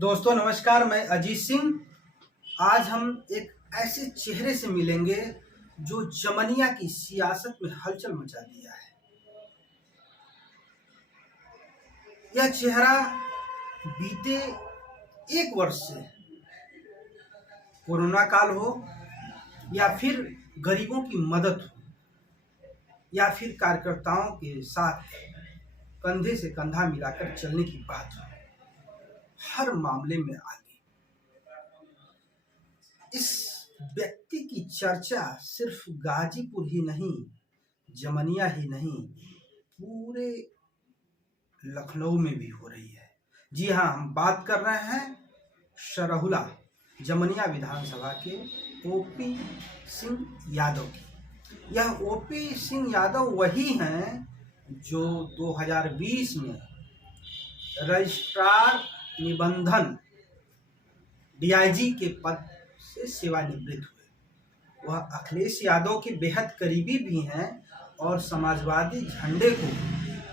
दोस्तों नमस्कार, मैं अजीत सिंह। आज हम एक ऐसे चेहरे से मिलेंगे जो जमनिया की सियासत में हलचल मचा दिया है। यह चेहरा बीते एक वर्ष से कोरोना काल हो या फिर गरीबों की मदद हो या फिर कार्यकर्ताओं के साथ कंधे से कंधा मिलाकर चलने की बात हो, हर मामले में आगे इस व्यक्ति की चर्चा सिर्फ गाजीपुर ही नहीं, जमनिया ही नहीं, पूरे लखनऊ में भी हो रही है। जी हाँ, हम बात कर रहे हैं सरहुला जमनिया विधानसभा के ओपी सिंह यादव की। यह ओपी सिंह यादव वही हैं जो 2020 में रजिस्ट्रार निबंधन डीआईजी के पद से सेवानिवृत्त हुए। वह अखिलेश यादव के बेहद करीबी भी हैं और समाजवादी झंडे को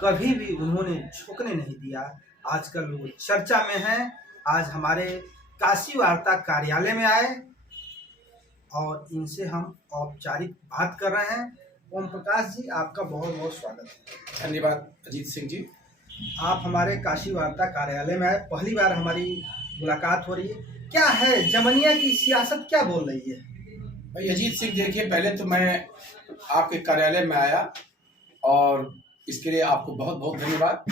कभी भी उन्होंने झुकने नहीं दिया। आजकल वो चर्चा में हैं। आज हमारे काशी वार्ता कार्यालय में आए और इनसे हम औपचारिक बात कर रहे हैं। ओम प्रकाश जी, आपका बहुत बहुत स्वागत है। धन्यवाद अजीत सिंह जी। आप हमारे काशी वार्ता कार्यालय में आए, पहली बार हमारी मुलाकात हो रही है। क्या है जमनिया की सियासत, क्या बोल रही है? भाई अजीत सिंह, देखिए, पहले तो मैं आपके कार्यालय में आया और इसके लिए आपको बहुत बहुत धन्यवाद।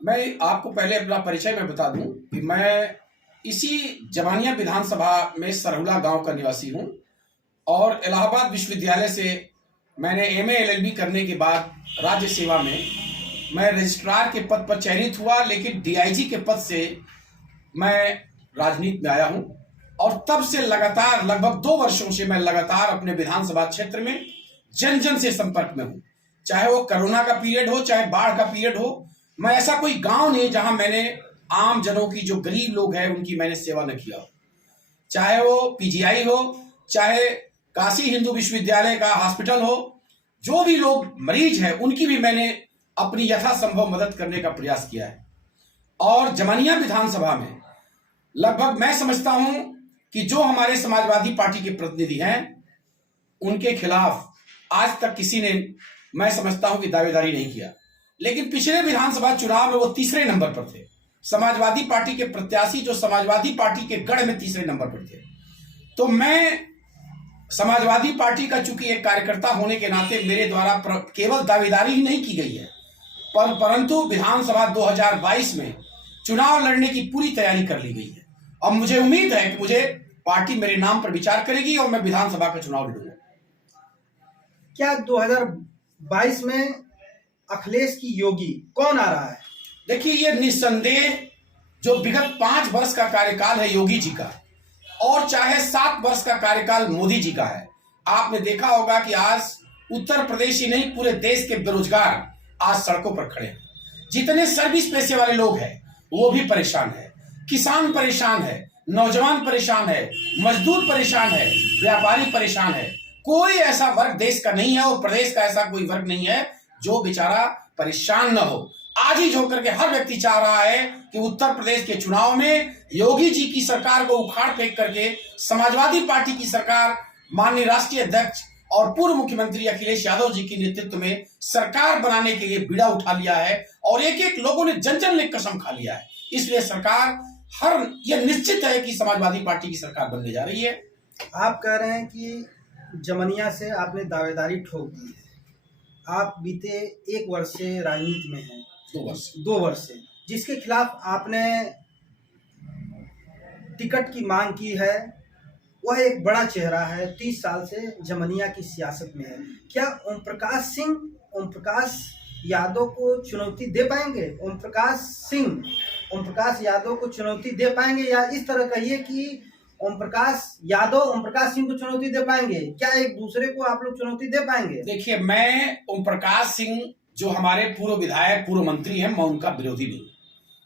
मैं आपको पहले अपना परिचय में बता दूं कि मैं इसी जमनिया विधानसभा में सरहुला गांव का निवासी हूं और इलाहाबाद विश्वविद्यालय से मैंने एमए एलएलबी करने के बाद राज्य सेवा में मैं रजिस्ट्रार के पद पर चयनित हुआ, लेकिन डीआईजी के पद से मैं राजनीति में आया हूं और तब से लगातार लगभग 2 वर्षों से मैं लगातार अपने विधानसभा क्षेत्र में जन जन से संपर्क में हूं। चाहे वो कोरोना का पीरियड हो, चाहे बाढ़ का पीरियड हो, मैं ऐसा कोई गांव नहीं जहां मैंने आम जनों की, जो गरीब लोग हैं, उनकी मैंने सेवा न किया हो। चाहे वो पीजीआई हो, चाहे काशी हिंदू विश्वविद्यालय का हॉस्पिटल हो, जो भी लोग मरीज हैं उनकी भी मैंने अपनी यथासंभव मदद करने का प्रयास किया है। और जमनिया विधानसभा में लगभग मैं समझता हूं कि जो हमारे समाजवादी पार्टी के प्रतिनिधि हैं उनके खिलाफ आज तक किसी ने, मैं समझता हूं कि दावेदारी नहीं किया। लेकिन पिछले विधानसभा चुनाव में वो तीसरे नंबर पर थे। समाजवादी पार्टी के प्रत्याशी जो समाजवादी पार्टी के गढ़ में तीसरे नंबर पर थे। तो मैं समाजवादी पार्टी का चूंकि एक कार्यकर्ता होने के नाते मेरे द्वारा केवल दावेदारी ही नहीं की गई है, परंतु विधानसभा 2022 में चुनाव लड़ने की पूरी तैयारी कर ली गई है और मुझे उम्मीद है कि मुझे पार्टी मेरे नाम पर विचार करेगी और मैं विधानसभा का चुनाव लड़ूंगा। क्या 2022 में अखिलेश की योगी कौन आ रहा है? देखिए, ये निस्संदेह जो विगत 5 वर्ष का कार्यकाल है योगी जी का, और चाहे 7 वर्ष का कार्यकाल मोदी जी का है। आपने देखा होगा कि आज उत्तर प्रदेश ही नहीं, पूरे देश के बेरोजगार आज सड़कों पर खड़े हैं। जितने सर्विस पेशे वाले लोग हैं वो भी परेशान है, किसान परेशान है, नौजवान परेशान है, मजदूर परेशान है, व्यापारी परेशान है। कोई ऐसा वर्ग देश का नहीं है और प्रदेश का ऐसा कोई वर्ग नहीं है जो बेचारा परेशान न हो। आज ही होकर के हर व्यक्ति चाह रहा है कि उत्तर प्रदेश के चुनाव में योगी जी की सरकार को उखाड़ फेंक करके समाजवादी पार्टी की सरकार, माननीय राष्ट्रीय अध्यक्ष और पूर्व मुख्यमंत्री अखिलेश यादव जी के नेतृत्व में सरकार बनाने के लिए बीड़ा उठा लिया है और एक एक लोगों ने जन जन ने कसम खा लिया है। इसलिए सरकार यह निश्चित है कि समाजवादी पार्टी की सरकार बनने जा रही है। आप कह रहे हैं कि जमनिया से आपने दावेदारी ठोक दी है। आप बीते 1 वर्ष से राजनीति में हैं। 2 वर्ष से, जिसके खिलाफ आपने टिकट की मांग की है, वह एक बड़ा चेहरा है, 30 साल से जमनिया की सियासत में है। क्या ओम प्रकाश सिंह ओम प्रकाश यादव को चुनौती दे पाएंगे? ओम प्रकाश सिंह ओम प्रकाश यादव को चुनौती दे पाएंगे, या इस तरह कहिए कि ओम प्रकाश यादव ओम प्रकाश सिंह को चुनौती दे पाएंगे? क्या एक दूसरे को आप लोग चुनौती दे पाएंगे? देखिए, मैं ओम प्रकाश सिंह जो हमारे पूर्व विधायक, पूर्व मंत्री हैं, मैं उनका विरोधी नहीं।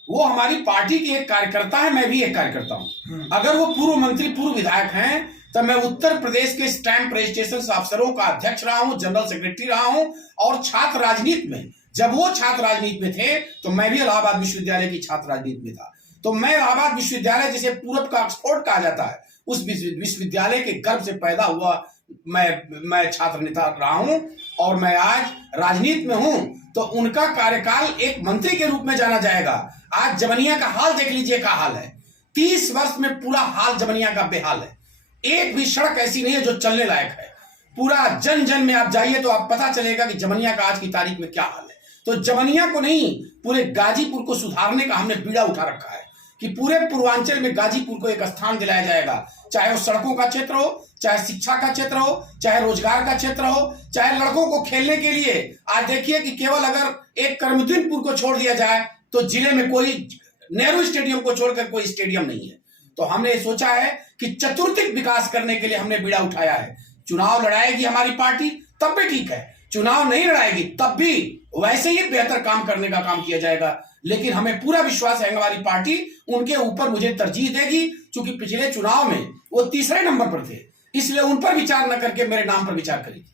वो हमारी पार्टी के एक कार्यकर्ता है, मैं भी एक कार्यकर्ता हूं। अगर वो पूर्व मंत्री, पूर्व विधायक हैं, तो मैं उत्तर प्रदेश के स्टैंप रजिस्ट्रेशन अफसरों का अध्यक्ष रहा हूं, जनरल सेक्रेटरी रहा हूं और छात्र राजनीति में, जब वो छात्र राजनीति में थे तो मैं भी इलाहाबाद विश्वविद्यालय की छात्र राजनीति में था। तो मैं इलाहाबाद विश्वविद्यालय, जिसे पूरब का ऑक्सफोर्ड कहा जाता है, उस विश्वविद्यालय के गर्भ से पैदा हुआ मैं छात्र नेता रहा हूं और मैं आज राजनीति में हूं। तो उनका कार्यकाल एक मंत्री के रूप में जाना जाएगा। आज जमनिया का हाल देख लीजिए, क्या हाल है। 30 वर्ष में पूरा हाल जमनिया का बेहाल है। एक भी सड़क ऐसी नहीं है जो चलने लायक है। पूरा जन जन में आप जाइए तो आप पता चलेगा कि जमनिया का आज की तारीख में क्या हाल है। तो जमनिया को नहीं, पूरे गाजीपुर को सुधारने का हमने बीड़ा उठा रखा है कि पूरे पूर्वांचल में गाजीपुर को एक स्थान दिलाया जाएगा, चाहे वो सड़कों का क्षेत्र हो, चाहे शिक्षा का क्षेत्र हो, चाहे रोजगार का क्षेत्र हो, चाहे लड़कों को खेलने के लिए। आज देखिए कि केवल अगर एक करमुद्दीनपुर को छोड़ दिया जाए तो जिले में कोई नेहरू स्टेडियम को छोड़कर कोई स्टेडियम नहीं है। तो हमने सोचा है कि चतुर्थिक विकास करने के लिए हमने बीड़ा उठाया है। चुनाव लड़ाएगी हमारी पार्टी तब भी ठीक है, चुनाव नहीं लड़ाएगी तब भी वैसे ही बेहतर काम करने का काम किया जाएगा। लेकिन हमें पूरा विश्वास है हमारी पार्टी उनके ऊपर मुझे तरजीह देगी, क्योंकि पिछले चुनाव में वो तीसरे नंबर पर थे, इसलिए उन पर विचार न करके मेरे नाम पर विचार करेगी।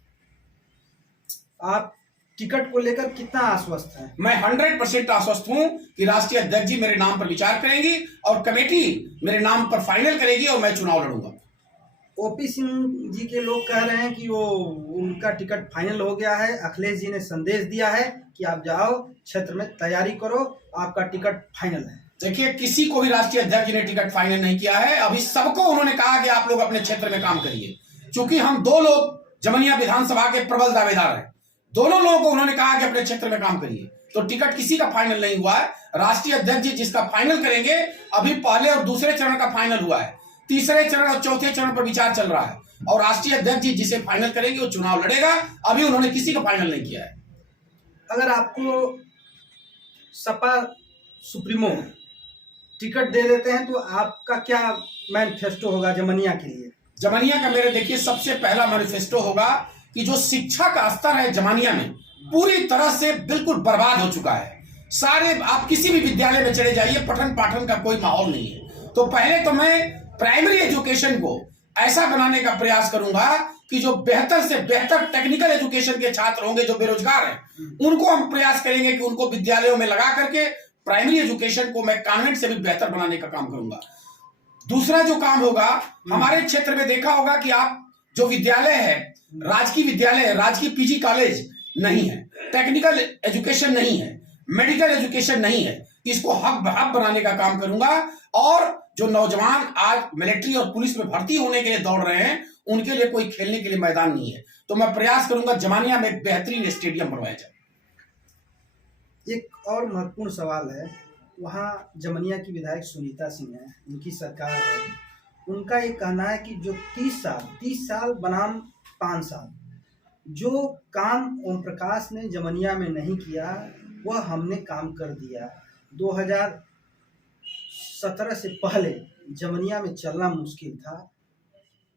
आप टिकट को लेकर कितना आश्वस्त हैं? मैं 100% आश्वस्त हूं कि राष्ट्रीय अध्यक्ष जी मेरे नाम पर विचार करेंगी और कमेटी मेरे नाम पर फाइनल करेगी और मैं चुनाव लड़ूंगा। ओपी सिंह जी के लोग कह रहे हैं कि वो उनका टिकट फाइनल हो गया है। अखिलेश जी ने संदेश दिया है कि आप जाओ क्षेत्र में तैयारी करो, आपका टिकट फाइनल है। देखिए, किसी को भी राष्ट्रीय अध्यक्ष जी ने टिकट फाइनल नहीं किया है। अभी सबको उन्होंने कहा कि आप लोग अपने क्षेत्र में काम करिए। चूंकि हम 2 लोग जमनिया विधानसभा के प्रबल दावेदार हैं, दोनों लोगों को उन्होंने कहा कि अपने क्षेत्र में काम करिए। तो टिकट किसी का फाइनल नहीं हुआ है। राष्ट्रीय अध्यक्ष जी जिसका फाइनल करेंगे, अभी पहले और दूसरे चरण का फाइनल हुआ है, तीसरे चरण और चौथे चरण पर विचार चल रहा है और राष्ट्रीय अध्यक्ष जी जिसे फाइनल करेंगे वो चुनाव लड़ेगा। अभी उन्होंने किसी का फाइनल नहीं किया है। अगर आपको सपा सुप्रीमो टिकट दे देते हैं तो आपका क्या मैनिफेस्टो होगा जमनिया के लिए? जमनिया का मेरे देखिए सबसे पहला मैनिफेस्टो होगा कि जो शिक्षा का स्तर है जमनिया में पूरी तरह से बिल्कुल बर्बाद हो चुका है। सारे आप किसी भी विद्यालय में चले जाइए, पठन पाठन का कोई माहौल नहीं है। तो पहले तो मैं प्राइमरी एजुकेशन को ऐसा बनाने का प्रयास करूंगा कि जो बेहतर से बेहतर टेक्निकल एजुकेशन के छात्र होंगे जो बेरोजगार हैं, उनको हम प्रयास करेंगे कि उनको विद्यालयों में लगा करके प्राइमरी एजुकेशन को मैं कॉन्वेंट से भी बेहतर बनाने का काम करूंगा। दूसरा जो काम होगा, हमारे क्षेत्र में देखा होगा कि आप जो विद्यालय है, राजकीय विद्यालय है, राजकीय पीजी कॉलेज नहीं है, टेक्निकल एजुकेशन नहीं है, मेडिकल एजुकेशन नहीं है, इसको हब बनाने का काम करूंगा। और जो नौजवान आज मिलिट्री और पुलिस में भर्ती होने के लिए दौड़ रहे हैं, उनके लिए कोई खेलने के लिए मैदान नहीं है। तो मैं प्रयास करूंगा जमानिया में एक बेहतरीन स्टेडियम बनवाया जाए। एक और महत्वपूर्ण सवाल है, वहाँ जमनिया की विधायक सुनीता सिंह है, उनकी सरकार है, उनका ये कहना है कि जो 30 साल बनाम 5 साल जो काम ओम प्रकाश ने जमनिया में नहीं किया वह हमने काम कर दिया। 2017 से पहले जमनिया में चलना मुश्किल था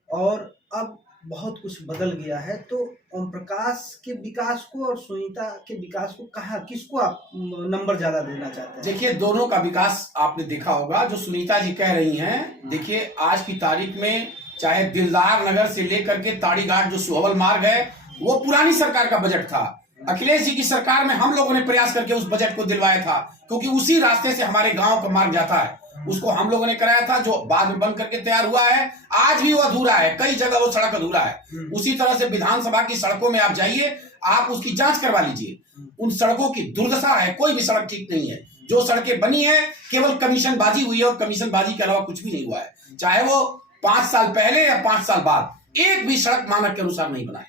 और अब बहुत कुछ बदल गया है। तो ओम प्रकाश के विकास को और सुनीता के विकास को किसको आप नंबर ज्यादा देना चाहते हैं? देखिए, दोनों का विकास आपने देखा होगा। जो सुनीता जी कह रही हैं, देखिए आज की तारीख में चाहे दिलदार नगर से लेकर के ताड़ीघाट जो सुहवल मार्ग है, वो पुरानी सरकार का बजट था। अखिलेश जी की सरकार में हम लोगों ने प्रयास करके उस बजट को दिलवाया था, क्योंकि उसी रास्ते से हमारे गांव का मार्ग जाता है, उसको हम लोगों ने कराया था, जो बाद में बन करके तैयार हुआ है। आज भी वो अधूरा है, कई जगह वो सड़क अधूरा है। उसी तरह से विधानसभा की सड़कों में आप जाइए, आप उसकी जांच करवा लीजिए, उन सड़कों की दुर्दशा है, कोई भी सड़क ठीक नहीं है। जो सड़कें बनी है केवल कमीशन बाजी हुई है और कमीशन बाजी के अलावा कुछ भी नहीं हुआ है। चाहे वो 5 साल पहले या 5 साल बाद, एक भी सड़क मानक के अनुसार नहीं बनाए।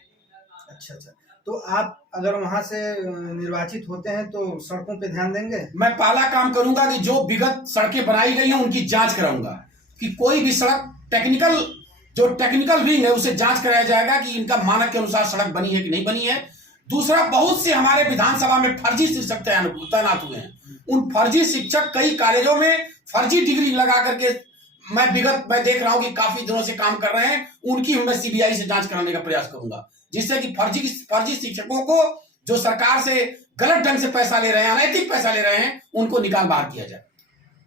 अच्छा, तो आप अगर वहां से निर्वाचित होते हैं तो सड़कों पे ध्यान देंगे? मैं पहला काम करूंगा कि जो विगत सड़कें बनाई गई हैं उनकी जांच कराऊंगा कि कोई भी सड़क टेक्निकल विंग है उसे जांच कराया जाएगा कि इनका मानक के अनुसार सड़क बनी है कि नहीं बनी है। दूसरा, बहुत से हमारे विधानसभा में फर्जी शिक्षक तैनात हुए हैं। उन फर्जी शिक्षक कई कॉलेजों में फर्जी डिग्री लगा करके मैं देख रहा हूं कि काफी दिनों से काम कर रहे हैं। उनकी मैं सीबीआई से जांच कराने का प्रयास करूंगा, जिससे कि फर्जी शिक्षकों को जो सरकार से गलत ढंग से पैसा ले रहे हैं, अनैतिक पैसा ले रहे हैं, उनको निकाल बाहर किया जाए।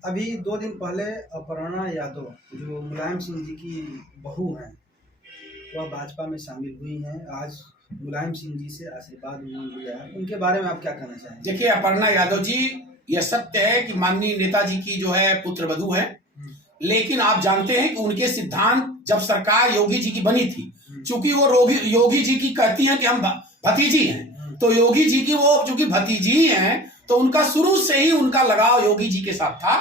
अभी 2 दिन पहले अपर्णा यादव जो मुलायम सिंह जी की बहू हैं, वह भाजपा में शामिल हुई हैं। आज मुलायम सिंह जी से आशीर्वाद उन्होंने लिया है, उनके बारे में आप क्या कहना चाहेंगे? देखिए, अपर्णा यादव जी यह सत्य है कि माननीय नेताजी की जो है पुत्र वधू है, लेकिन आप जानते हैं कि उनके सिद्धांत जब सरकार योगी जी की बनी थी, चूंकि वो योगी जी की कहती हैं कि हम भतीजी हैं, तो योगी जी की वो चूंकि भतीजी हैं तो उनका शुरू से ही उनका लगाव योगी जी के साथ था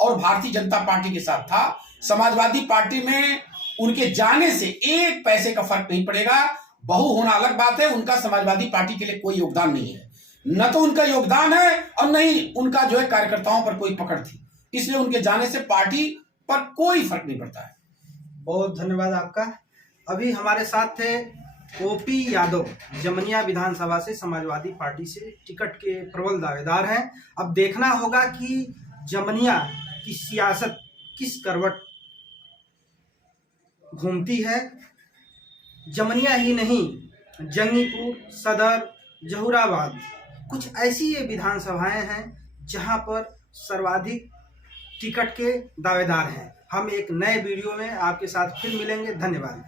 और भारतीय जनता पार्टी के साथ था। समाजवादी पार्टी में उनके जाने से एक पैसे का फर्क नहीं पड़ेगा। बहू होना अलग बात है, उनका समाजवादी पार्टी के लिए कोई योगदान नहीं है, न तो उनका योगदान है और न ही उनका जो है कार्यकर्ताओं पर कोई पकड़ थी, इसलिए उनके जाने से पार्टी पर कोई फर्क नहीं पड़ता है। बहुत धन्यवाद आपका। अभी हमारे साथ थे ओपी यादव, जमनिया विधानसभा से समाजवादी पार्टी से टिकट के प्रबल दावेदार हैं। अब देखना होगा कि जमनिया की सियासत किस करवट घूमती है। जमनिया ही नहीं, जंगीपुर, सदर, जहूराबाद, कुछ ऐसी ये विधानसभाएं हैं जहां पर सर्वाधिक टिकट के दावेदार हैं। हम एक नए वीडियो में आपके साथ फिर मिलेंगे। धन्यवाद।